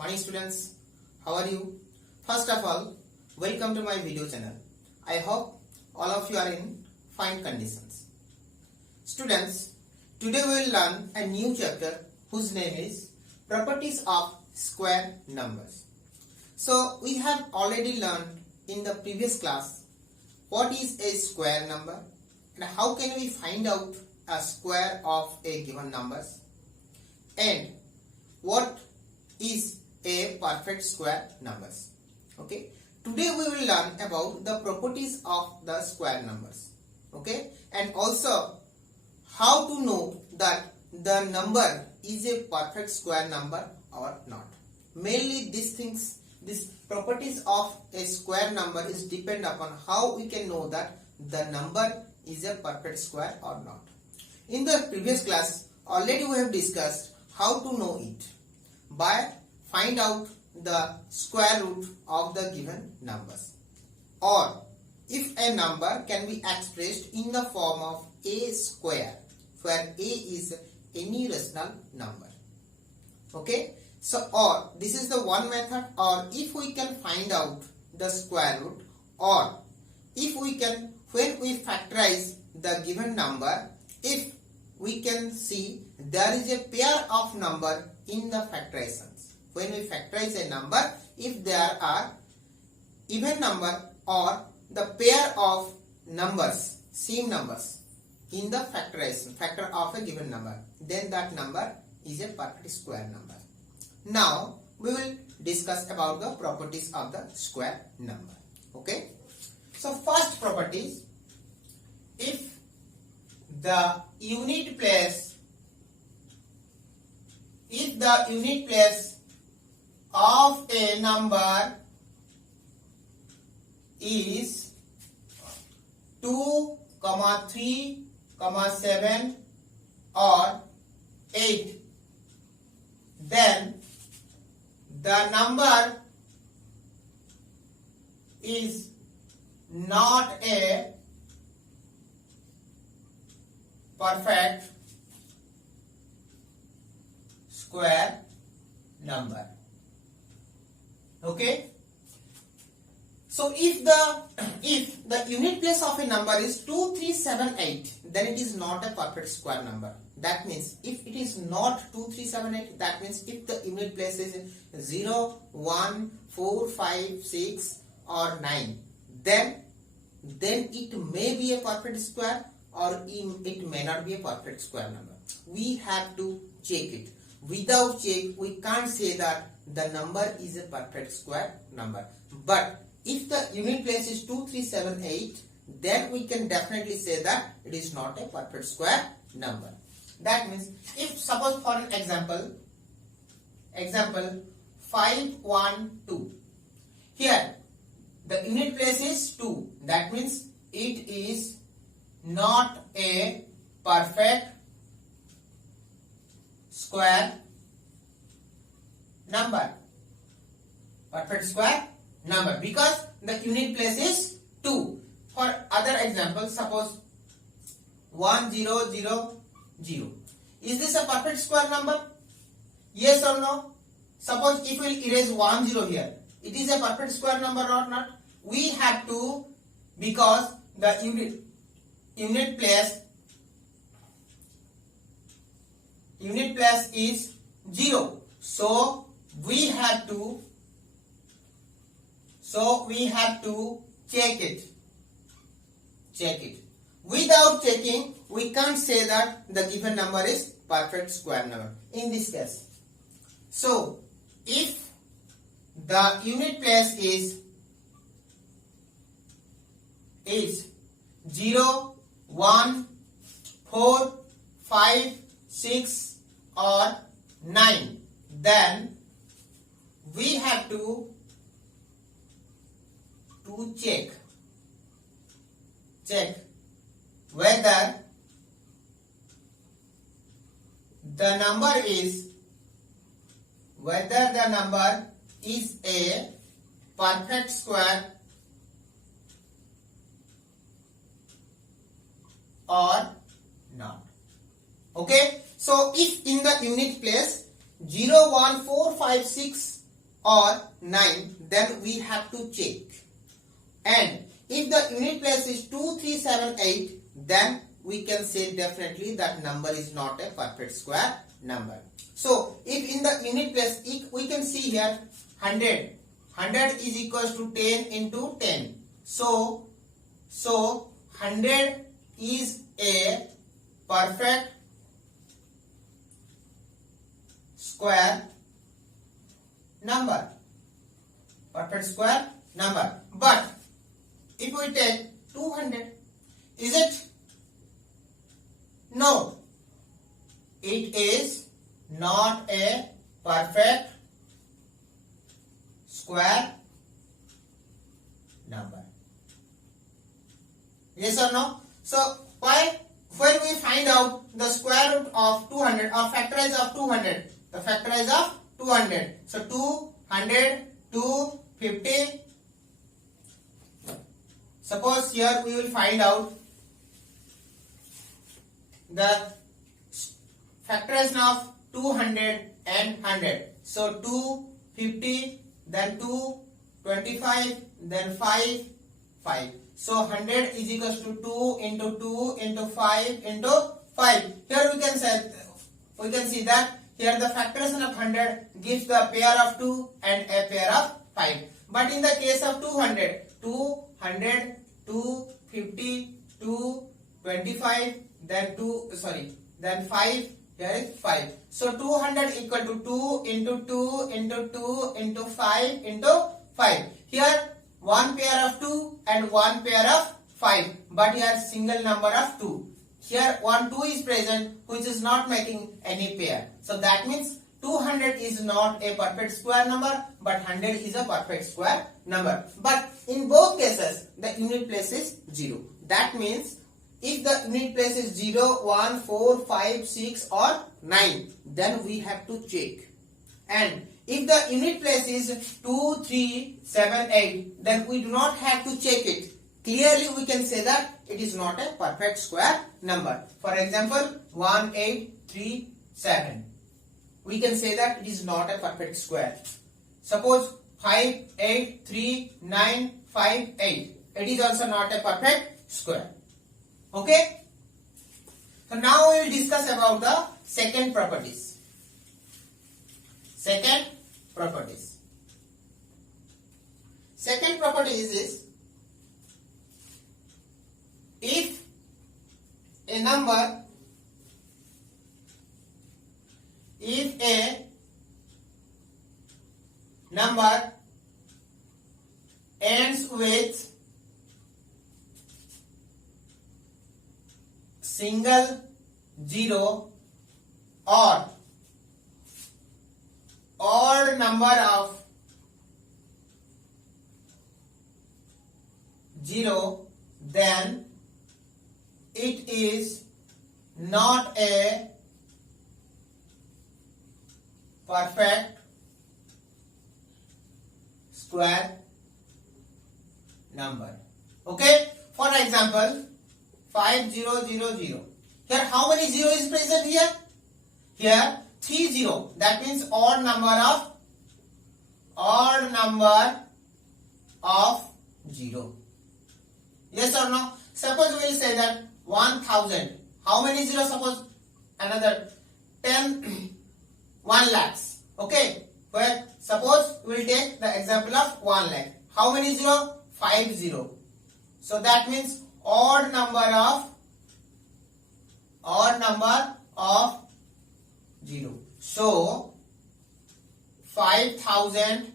Morning students, how are you? First of all, welcome to my video channel. I hope all of you are in fine conditions. Students, today we will learn a new chapter whose name is Properties of Square Numbers. So we have already learned in the previous class what is a square number and how can we find out a square of a given number, and what is a perfect square numbers. Okay, today we will learn about the properties of the square numbers. Okay, and also how to know that the number is a perfect square number or not. Mainly these properties of a square number is depend upon how we can know that the number is a perfect square or not. In the previous class already we have discussed how to know it by find out the square root of the given numbers, or if a number can be expressed in the form of a square where a is any rational number. Okay, so or this is the one method, or if we can find out the square root, or if we can, when we factorize the given number, if we can see there is a pair of number in the factorizations. When we factorize a number, if there are even number or the pair of numbers, same numbers in the factorization factor of a given number, then that number is a perfect square number. Now we will discuss about the properties of the square number. Okay, so first property, if the unit place of a number is 2, 3, 7 or 8, then the number is not a perfect square number. Okay, so if the unit place of a number is 2, 3, 7, 8, then it is not a perfect square number. That means if it is not 2, 3, 7, 8, that means if the unit place is 0, 1, 4, 5, 6 or 9, then it may be a perfect square or it may not be a perfect square number. We have to check it. Without check, we can't say that the number is a perfect square number. But if the unit place is 2, 3, 7, 8, then we can definitely say that it is not a perfect square number. That means if suppose for an example 5, 1, 2, here the unit place is 2, that means it is not a perfect square number. Perfect square number, because the unit place is 2. For other example, suppose 1, 0, 0, 0. Is this a perfect square number? Yes or no? Suppose if we erase 1, 0 here, it is a perfect square number or not? We have to, because the unit place is 0, so we have to check it. Without checking, we can't say that the given number is perfect square number in this case. So if the unit place is 0, 1, 4, 5, 6 or 9, then we have to check whether the number is a perfect square or not. Okay, so if in the unit place 0, 1, 4, 5, 6 or 9, then we have to check. And if the unit place is 2, 3, 7, 8, then we can say definitely that number is not a perfect square number. So if in the unit place, we can see here 100. 100 is equals to 10 into 10. So 100 is a perfect square number. Perfect square number. But if we take 200, is it? No. It is not a perfect square number. Yes or no? So why? When we find out the square root of 200 or factorize of 200, the factorize of 200. So 200, 250. Suppose here we will find out the factorization of 200 and 100. So 250, then 225, then 5, 5. So 100 is equals to 2 into 2 into 5 into 5. Here we can see that here the factorization of 100 gives the pair of 2 and a pair of 5. But in the case of 200, 200, 250, 225, then 5, here is 5. So 200 equal to 2 into 2 into 2 into 5 into 5. Here one pair of 2 and one pair of 5, but here single number of 2. Here 2 is present, which is not making any pair. So that means 200 is not a perfect square number, but 100 is a perfect square number. But in both cases, the unit place is 0. That means if the unit place is 0, 1, 4, 5, 6 or 9, then we have to check. And if the unit place is 2, 3, 7, 8, then we do not have to check it. Clearly we can say that it is not a perfect square number. For example, 1, 8, 3, 7. We can say that it is not a perfect square. Suppose 5, 8, 3, 9, 5, 8. It is also not a perfect square. Okay? So now we will discuss about the second properties. Second properties. Second property is if a number ends with single zero or odd number of 0, then it is not a perfect square number. Okay? For example, 5000. Here how many 0 is present here? Here 30. That means odd number of 0. Yes or no? Suppose we will say that 1000. How many 0? Suppose another 1 lakhs. Okay? But suppose we will take the example of 1 lakh. How many 0? 50. So that means odd number of 0. So 5000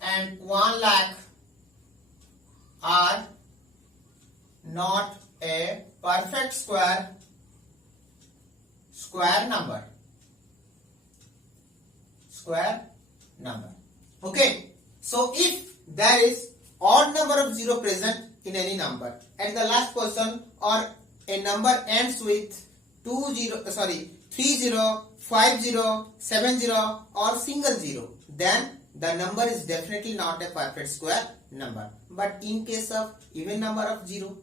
and 1 lakh are not a perfect square number. Okay. So if there is odd number of 0 present in any number at the last position, or a number ends with 30, 50, 70 or single 0, then the number is definitely not a perfect square number. But in case of even number of 0,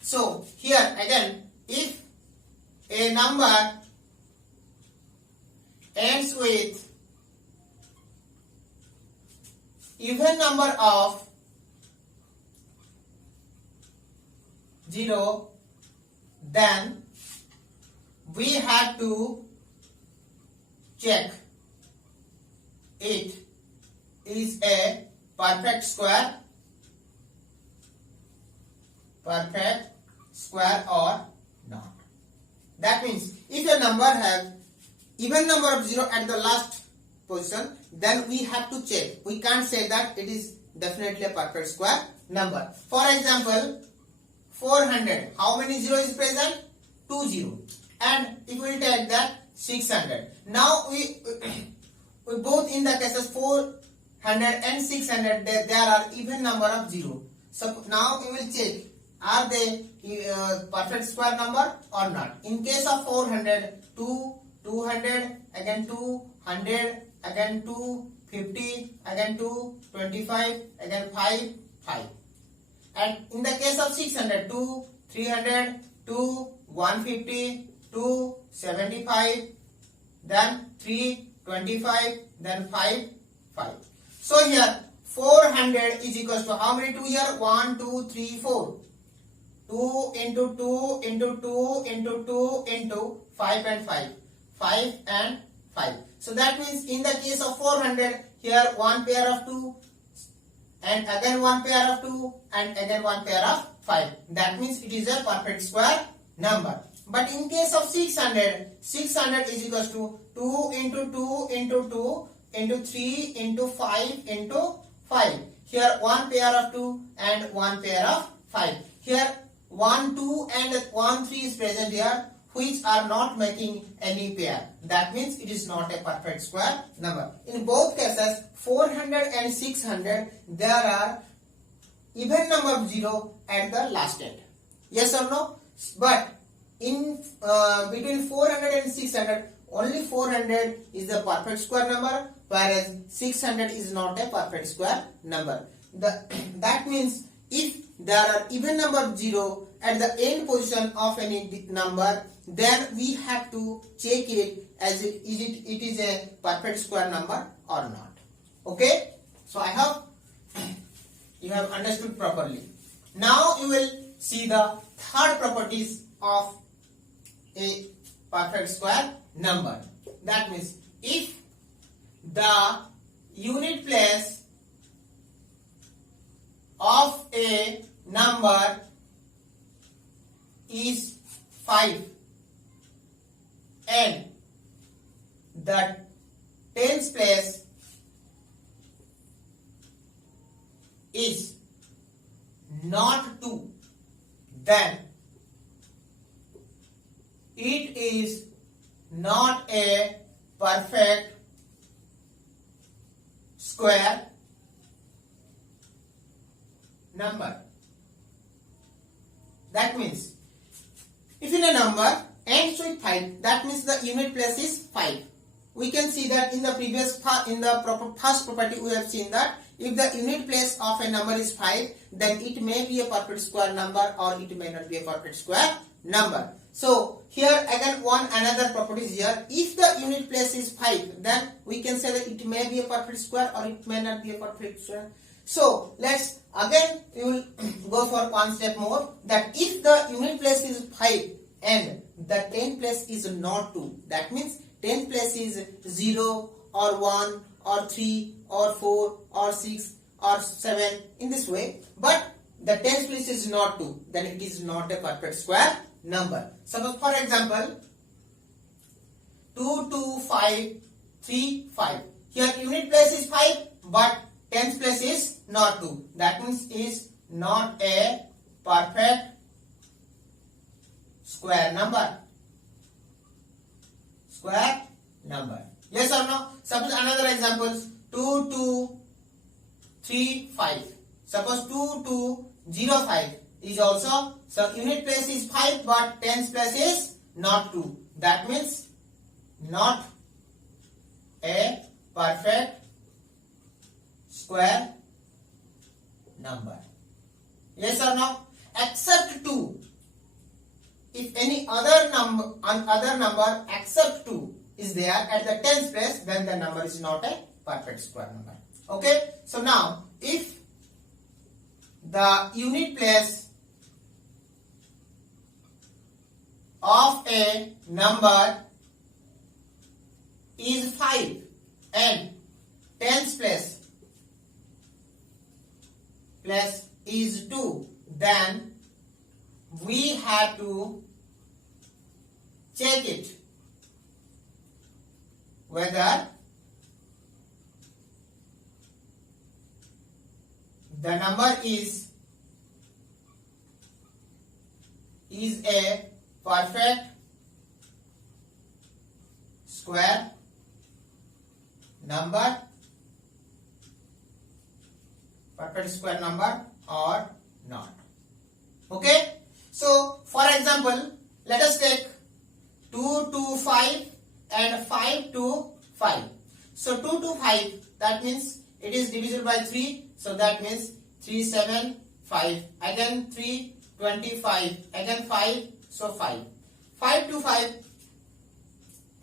so here again, if a number ends with even number of 0, then we have to check it is a perfect square or not. That means if a number has even number of 0 at the last position, then we have to check. We can't say that it is definitely a perfect square number. For example, 400. How many 0 is present? 2 0. And if we take that 600. Now we both in the cases 400 and 600 there are even number of 0. So now we will check, are they perfect square number or not. In case of 400, 2, 200, again 2, 100, again 2, 50, again 2, 25, again 5, 5. And in the case of 600, 2, 300, 2, 150, 2, 75, then 3, 25, then 5, 5. So here 400 is equals to how many 2 here? 1, 2, 3, 4. 2 into 2 into 2 into 2 into 5 and 5. 5 and 5. So that means in the case of 400, here one pair of 2 and again one pair of 2 and again one pair of 5. That means it is a perfect square number. But in case of 600, 600 is equals to 2 into 2 into 2 into 3 into 5 into 5. Here one pair of 2 and one pair of 5. Here 1, 2 and 1, 3 is present here, which are not making any pair. That means it is not a perfect square number. In both cases, 400 and 600, there are even number of 0 at the last end. Yes or no? But in between 400 and 600, only 400 is the perfect square number, whereas 600 is not a perfect square number. That means if there are even number of 0 at the end position of any number, then we have to check it as it is a perfect square number or not. Okay? So I hope you have understood properly. Now you will see the third properties of a perfect square number. That means if the unit place of a number is 5 and the tens place is not 2, then it is not a perfect square number. That means if in a number ends with 5, that means the unit place is 5. We can see that in the previous first property we have seen that if the unit place of a number is 5, then it may be a perfect square number or it may not be a perfect square number. So here again another property is here. If the unit place is 5, then we can say that it may be a perfect square or it may not be a perfect square. So let's again we will go for one step more, that if the unit place is 5 and the 10th place is not 2, that means 10th place is 0 or 1 or 3 or 4 or 6 or 7 in this way, but the 10th place is not 2, then it is not a perfect square number. Suppose for example 2, 2, 5, 3, 5. Here unit place is 5 but 10th place is not 2. That means is not a perfect square number. Square number. Yes or no? Suppose another example 2, 2, 3, 5. Suppose 2, 2, 0, 5 is also, so unit place is 5 but 10th place is not 2. That means not a perfect square number. Yes or no? Except 2. If any other number except 2, is there at the tens place, then the number is not a perfect square number. Okay, so now if the unit place of a number is 5 and tens place is 2, then we have to check it whether the number is a perfect square number, or not. Okay, so for example, let us take 2 to 5 and 5 to 5. So 2 to 5, that means it is divisible by 3, so that means 3 7 5, again 3 25, again 5, so 5. 5 to 5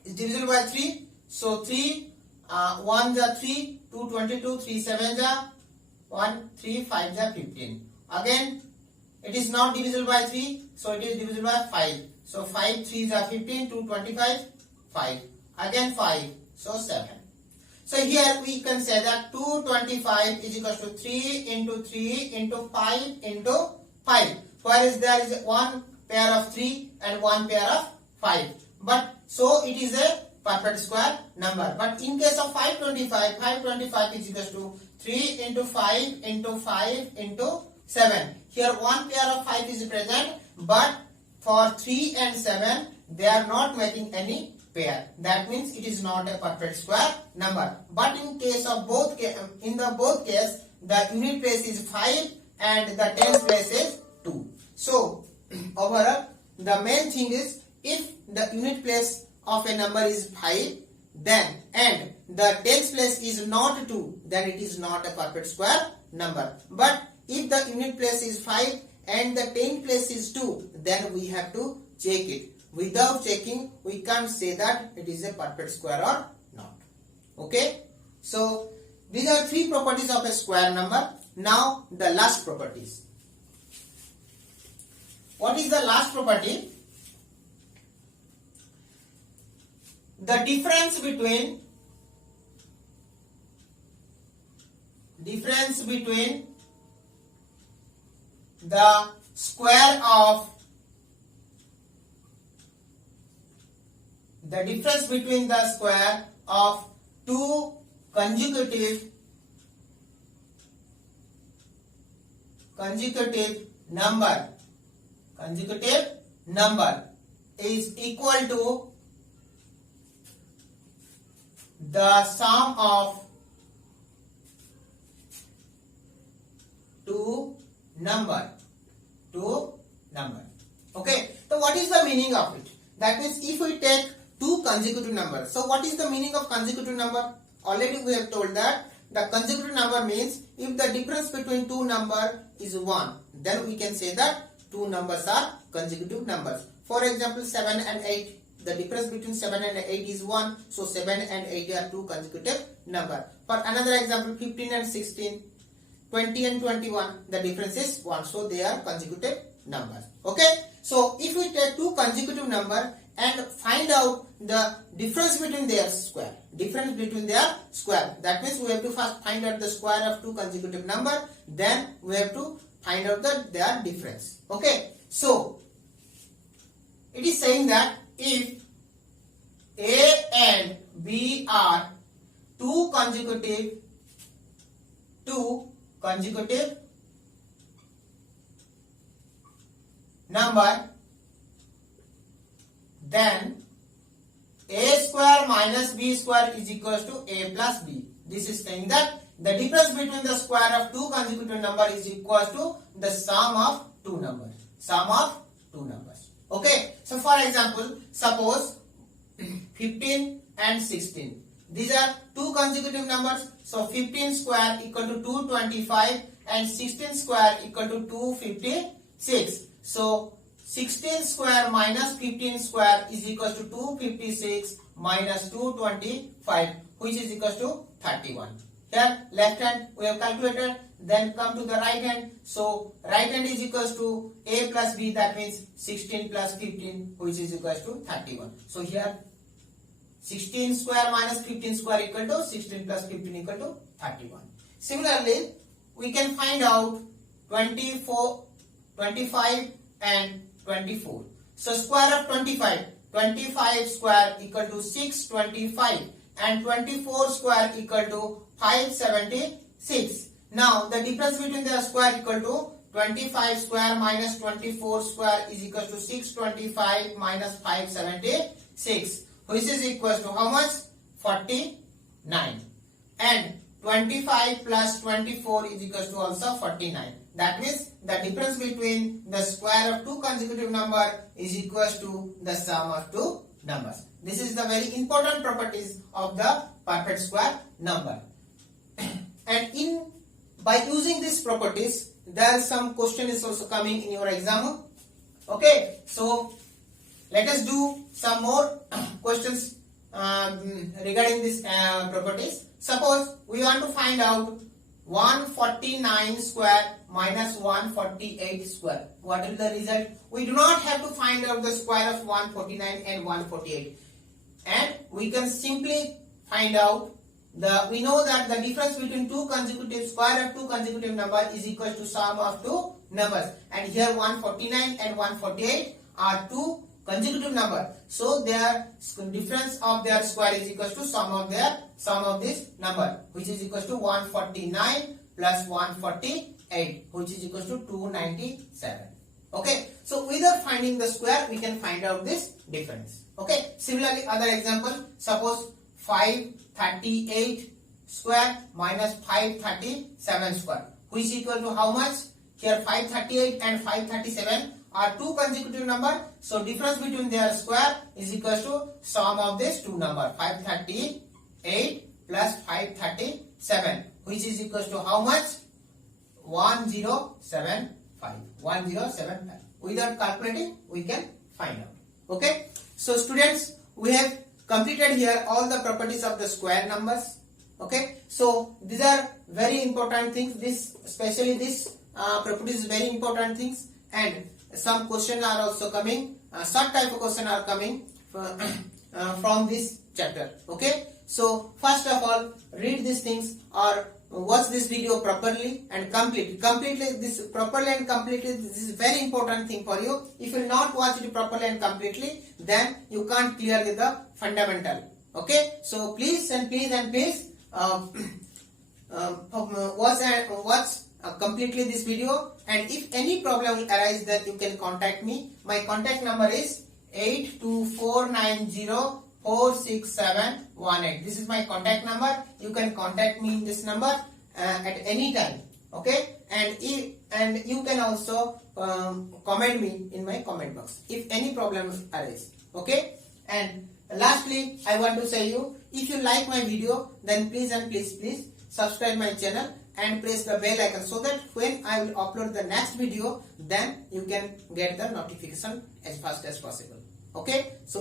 is divisible by 3, so 3 1 ja 3, 2 22, 3 7 ja 1, 3 5 ja 15. Again it is not divisible by 3, so it is divisible by 5. So 5 3 ja 15, 2 25, 5. Again 5, so 7. So here we can say that 225 is equal to 3 into 3 into 5 into 5. Whereas there is one pair of 3 and one pair of 5. But so it is a perfect square number. But in case of 525 is equal to 3 into 5 into 5 into 7. Here one pair of 5 is present, but for 3 and 7 they are not making any pair. That means it is not a perfect square number. But in case of both case, the unit place is 5 and the tens place is 2. So overall the main thing is, if the unit place of a number is 5, then and the tens place is not 2, then it is not a perfect square number. But if the unit place is 5 and the tens place is 2, then we have to check it. Without checking, we can't say that it is a perfect square or not. Okay, so these are three properties of a square number. Now the last properties. What is the last property? The difference between the square of two consecutive number is equal to the sum of two number. Okay, so what is the meaning of it? That means if we take two consecutive numbers, so what is the meaning of consecutive number? Already we have told that the consecutive number means if the difference between two numbers is 1, then we can say that two numbers are consecutive numbers. For example, 7 and 8, the difference between 7 and 8 is 1, so 7 and 8 are two consecutive numbers. For another example, 15 and 16, 20 and 21, the difference is 1, so they are consecutive numbers. Okay, so if we take two consecutive numbers and find out the difference between their square, that means we have to first find out the square of two consecutive numbers, then we have to find out their difference. Okay, so it is saying that if A and B are two consecutive number, then A square minus B square is equal to A plus B. This is saying that the difference between the square of two consecutive numbers is equal to the sum of two numbers. Okay, so for example, suppose 15 and 16. These are two consecutive numbers. So 15 square equal to 225 and 16 square equal to 256. So 16 square minus 15 square is equals to 256 minus 225, which is equals to 31. Here left hand we have calculated, then come to the right hand. So right hand is equals to a plus b, that means 16 plus 15, which is equals to 31. So here 16 square minus 15 square equal to 16 plus 15 equal to 31. Similarly, we can find out 24, 25 and 24. So square of 25, 25 square equal to 625 and 24 square equal to 576. Now the difference between the square equal to 25 square minus 24 square is equal to 625 minus 576, which is equal to how much? 49. And 25 plus 24 is equal to also 49. That means the difference between the square of two consecutive numbers is equal to the sum of two numbers. This is the very important properties of the perfect square number. And by using these properties, there is some question is also coming in your exam. Okay, so let us do some more questions regarding these properties. Suppose we want to find out 149 square minus 148 square. What is the result? We do not have to find out the square of 149 and 148, and we can simply find out we know that the difference between two consecutive square of two consecutive numbers is equal to sum of two numbers, and here 149 and 148 are two consecutive numbers, so their difference of their square is equal to sum of this number, which is equal to 149 plus 148, which is equal to 297. Okay, so without finding the square we can find out this difference. Okay, similarly other example, suppose 538 square minus 537 square, which is equal to how much? Here 538 and 537 are two consecutive numbers, so difference between their square is equal to sum of these two numbers, 538 plus 537, which is equal to how much? 1075. Without calculating we can find out. Okay, so students, we have completed here all the properties of the square numbers. Okay, so these are very important things. Especially this properties is very important things, and some questions are also coming. Some type of question are coming from this chapter. Okay, so first of all, read these things or watch this video properly and completely this properly and completely. This is very important thing for you. If you will not watch it properly and completely, then you can't clear with the fundamental. Okay, so please watch completely this video, and if any problem will arise, then you can contact me. My contact number is 824904671. This is my contact number. You can contact me in this number at any time. Okay, and you can also comment me in my comment box if any problem arise. Okay, and lastly I want to say you, if you like my video, then please subscribe my channel and press the bell icon, so that when I will upload the next video, then you can get the notification as fast as possible. Okay, so